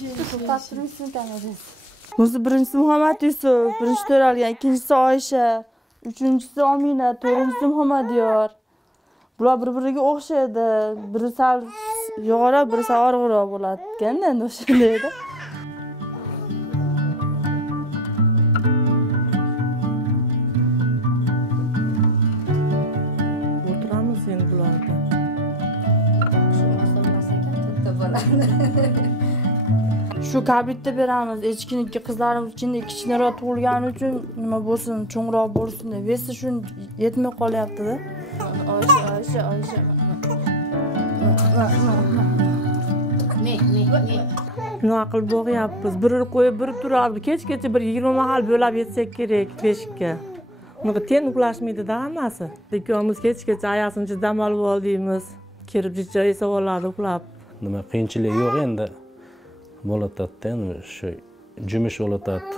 To'xtab turibsizmi tanidingiz? O'zi birinchisi Muhammad Yusuf, birinchi To'ralgan, ikkinchisi Oyisha, uchinchisi Omina, to'rtinchisi Muhammadiyor. Bular bir-biriga o'xshaydi. Biri sal yo'g'roq, biri sal og'irroq bo'ladi-ganda, endi o'shandayda. O'tiramiz endi bularda. Shu kabitda beramiz. Echkiniki qizlarimiz ichida kichkinaroq tug'ilgani uchun nima bo'lsin, cho'ngroq bo'lsin deb. Vesi shun yetmay qolyapti-da. Oyisha. Shunaqa qilib bo'g'yapmiz. Biri qo'yib, biri turadi. Kechgacha bir 20 mahal bo'lib yetsak kerak beshikka. Unaqa ten uxlashmaydi-da hammasi. Ikkovimiz kechgacha ayasini dam olib oldiymiz. Kirib jicha esa oladi uxlab. Nima qiyinchilik yo'q endi. Bo'latadi, shu jumush bo'latadi.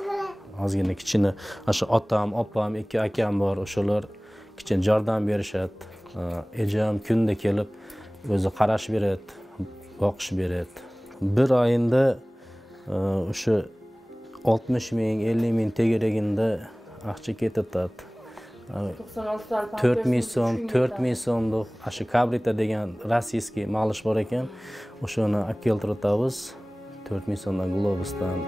Ozgina kichkina, o'sha otam, opam, ikki akam bor, o'shalar kichkina yordam berishadi. Ejam kunda kelib o'zi qarash beradi, boqish beradi. Bir oyinda o'sha 60 ming, 50 ming tegaragida ақша ketadi. 4 ming so'mlik o'sha kabrita degan rossiyskiy malish bor ekan. O'shani olib keltiramiz. 4 ming so'mdan globusdan.